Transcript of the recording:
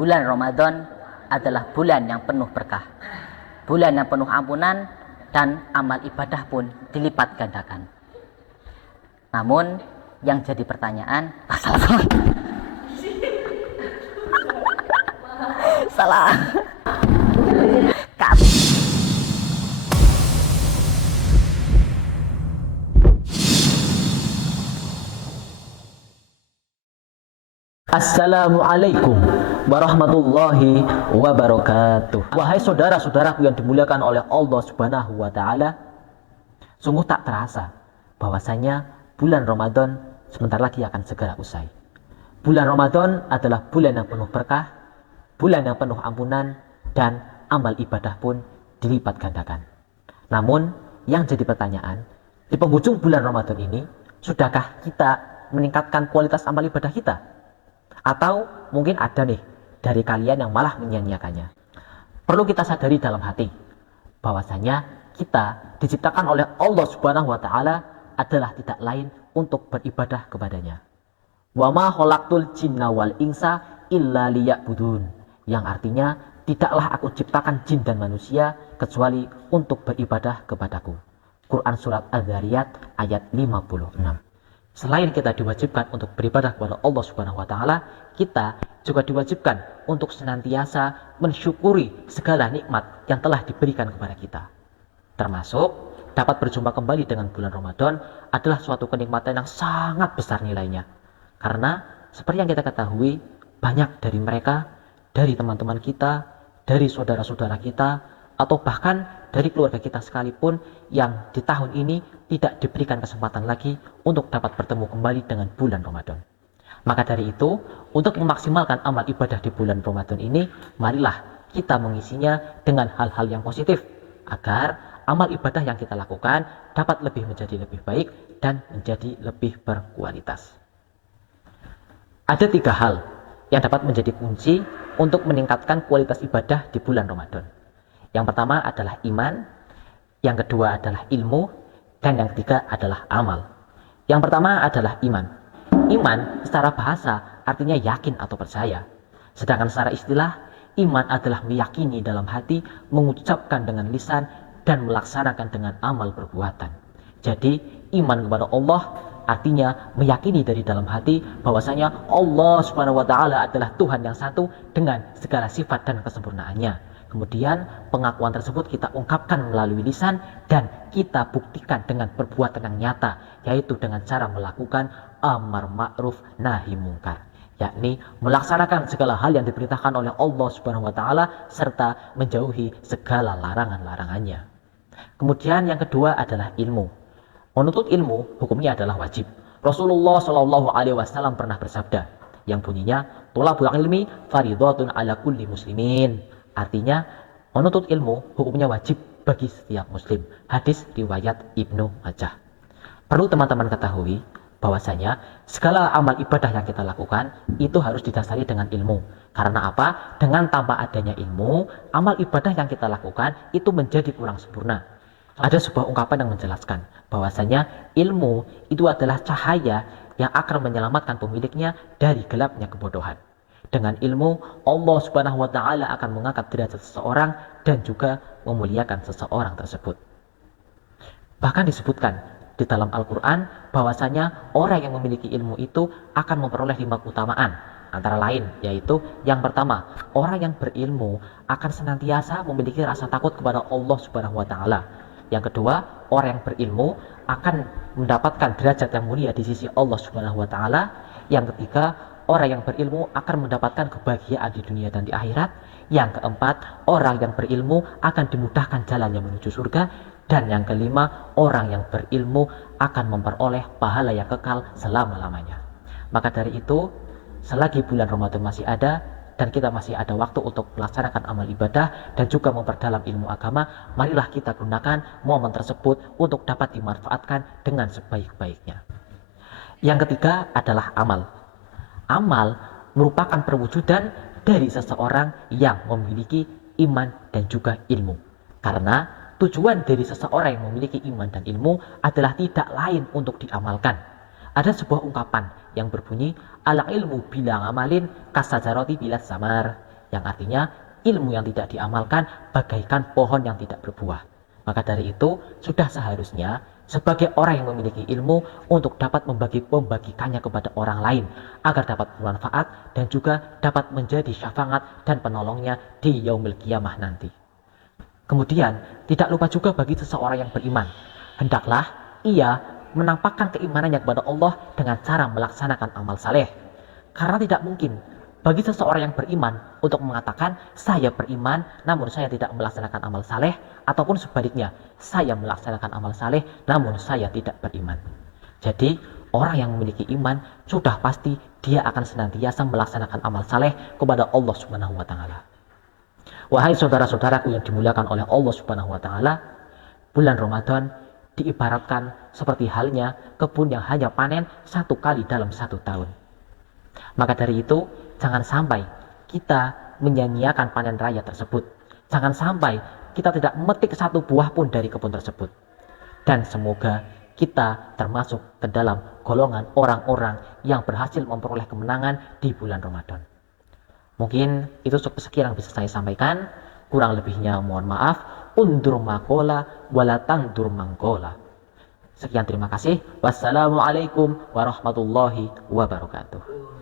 bulan Ramadan adalah bulan yang penuh berkah, bulan yang penuh ampunan, dan amal ibadah pun dilipat gandakan. Namun yang jadi pertanyaan, salah. Assalamualaikum warahmatullahi wabarakatuh. Wahai saudara-saudaraku yang dimuliakan oleh Allah Subhanahu wa taala, sungguh tak terasa bahwasanya bulan Ramadan sebentar lagi akan segera usai. Bulan Ramadan adalah bulan yang penuh berkah, bulan yang penuh ampunan, dan amal ibadah pun dilipat gandakan. Namun yang jadi pertanyaan, di penghujung bulan Ramadan ini, sudahkah kita meningkatkan kualitas amal ibadah kita? Atau mungkin ada nih dari kalian yang malah menyia-nyiakannya. Perlu kita sadari dalam hati bahwasanya kita diciptakan oleh Allah Subhanahu wa taala adalah tidak lain untuk beribadah kepadanya. Wa ma khalaqtul jinna wal insa illa liya'budun, yang artinya tidaklah aku ciptakan jin dan manusia kecuali untuk beribadah kepadaku. Quran surat Az-Zariyat ayat 56. Selain kita diwajibkan untuk beribadah kepada Allah Subhanahu wa taala, kita juga diwajibkan untuk senantiasa mensyukuri segala nikmat yang telah diberikan kepada kita. Termasuk dapat berjumpa kembali dengan bulan Ramadan adalah suatu kenikmatan yang sangat besar nilainya. Karena seperti yang kita ketahui, banyak dari mereka, dari teman-teman kita, dari saudara-saudara kita, atau bahkan dari keluarga kita sekalipun yang di tahun ini tidak diberikan kesempatan lagi untuk dapat bertemu kembali dengan bulan Ramadan. Maka dari itu, untuk memaksimalkan amal ibadah di bulan Ramadan ini, marilah kita mengisinya dengan hal-hal yang positif, agar amal ibadah yang kita lakukan dapat menjadi lebih baik dan menjadi lebih berkualitas. Ada 3 hal yang dapat menjadi kunci untuk meningkatkan kualitas ibadah di bulan Ramadan. Yang pertama adalah iman, yang kedua adalah ilmu, dan yang ketiga adalah amal. Yang pertama adalah iman. Iman secara bahasa artinya yakin atau percaya. Sedangkan secara istilah, iman adalah meyakini dalam hati, mengucapkan dengan lisan, dan melaksanakan dengan amal perbuatan. Jadi iman kepada Allah artinya meyakini dari dalam hati bahwasanya Allah Subhanahu wa taala adalah Tuhan yang satu dengan segala sifat dan kesempurnaannya. Kemudian pengakuan tersebut kita ungkapkan melalui lisan dan kita buktikan dengan perbuatan yang nyata, yaitu dengan cara melakukan amar ma'ruf nahi mungkar, yakni melaksanakan segala hal yang diperintahkan oleh Allah Subhanahu wa taala serta menjauhi segala larangan-larangannya. Kemudian yang kedua adalah ilmu. Menuntut ilmu hukumnya adalah wajib. Rasulullah Shallallahu alaihi wasallam pernah bersabda yang bunyinya, "Thalabul ilmi fardhatun ala kulli muslimin." Artinya, menuntut ilmu hukumnya wajib bagi setiap muslim. Hadis riwayat Ibnu Majah. Perlu teman-teman ketahui bahwasanya segala amal ibadah yang kita lakukan itu harus didasari dengan ilmu. Karena apa? Dengan tanpa adanya ilmu, amal ibadah yang kita lakukan itu menjadi kurang sempurna. Ada sebuah ungkapan yang menjelaskan bahwasanya ilmu itu adalah cahaya yang akan menyelamatkan pemiliknya dari gelapnya kebodohan. Dengan ilmu, Allah Subhanahu wa taala akan mengangkat derajat seseorang dan juga memuliakan seseorang tersebut. Bahkan disebutkan di dalam Al-Qur'an bahwasanya orang yang memiliki ilmu itu akan memperoleh 5 keutamaan. Antara lain yaitu yang pertama, orang yang berilmu akan senantiasa memiliki rasa takut kepada Allah Subhanahu wa taala. Yang kedua, orang yang berilmu akan mendapatkan derajat yang mulia di sisi Allah Subhanahu wa taala. Yang ketiga, orang yang berilmu akan mendapatkan kebahagiaan di dunia dan di akhirat. Yang keempat, orang yang berilmu akan dimudahkan jalannya menuju surga. Dan yang kelima, orang yang berilmu akan memperoleh pahala yang kekal selama-lamanya. Maka dari itu, selagi bulan Ramadan masih ada dan kita masih ada waktu untuk melaksanakan amal ibadah dan juga memperdalam ilmu agama, marilah kita gunakan momen tersebut untuk dapat dimanfaatkan dengan sebaik-baiknya. Yang ketiga adalah amal. Amal merupakan perwujudan dari seseorang yang memiliki iman dan juga ilmu. Karena tujuan dari seseorang yang memiliki iman dan ilmu adalah tidak lain untuk diamalkan. Ada sebuah ungkapan yang berbunyi, al ilmu bila ngamalin kasajaroti bila samar, yang artinya ilmu yang tidak diamalkan bagaikan pohon yang tidak berbuah. Maka dari itu, sudah seharusnya sebagai orang yang memiliki ilmu untuk dapat membagikannya kepada orang lain agar dapat bermanfaat dan juga dapat menjadi syafaat dan penolongnya di yaumil qiyamah nanti. Kemudian, tidak lupa juga bagi seseorang yang beriman, hendaklah ia menampakkan keimanannya kepada Allah dengan cara melaksanakan amal saleh. Karena tidak mungkin bagi seseorang yang beriman untuk mengatakan saya beriman namun saya tidak melaksanakan amal saleh, ataupun sebaliknya saya melaksanakan amal saleh namun saya tidak beriman. Jadi orang yang memiliki iman sudah pasti dia akan senantiasa melaksanakan amal saleh kepada Allah Subhanahu wa taala. Wahai saudara-saudaraku yang dimuliakan oleh Allah Subhanahu wa taala, bulan Ramadan diibaratkan seperti halnya kebun yang hanya panen satu kali dalam satu tahun. Maka dari itu, jangan sampai kita menyia-nyiakan panen raya tersebut. Jangan sampai kita tidak memetik satu buah pun dari kebun tersebut. Dan semoga kita termasuk ke dalam golongan orang-orang yang berhasil memperoleh kemenangan di bulan Ramadan. Mungkin itu sekian yang bisa saya sampaikan. Kurang lebihnya mohon maaf. Undur makola walatan dur mangkola. Sekian, terima kasih. Wassalamualaikum warahmatullahi wabarakatuh.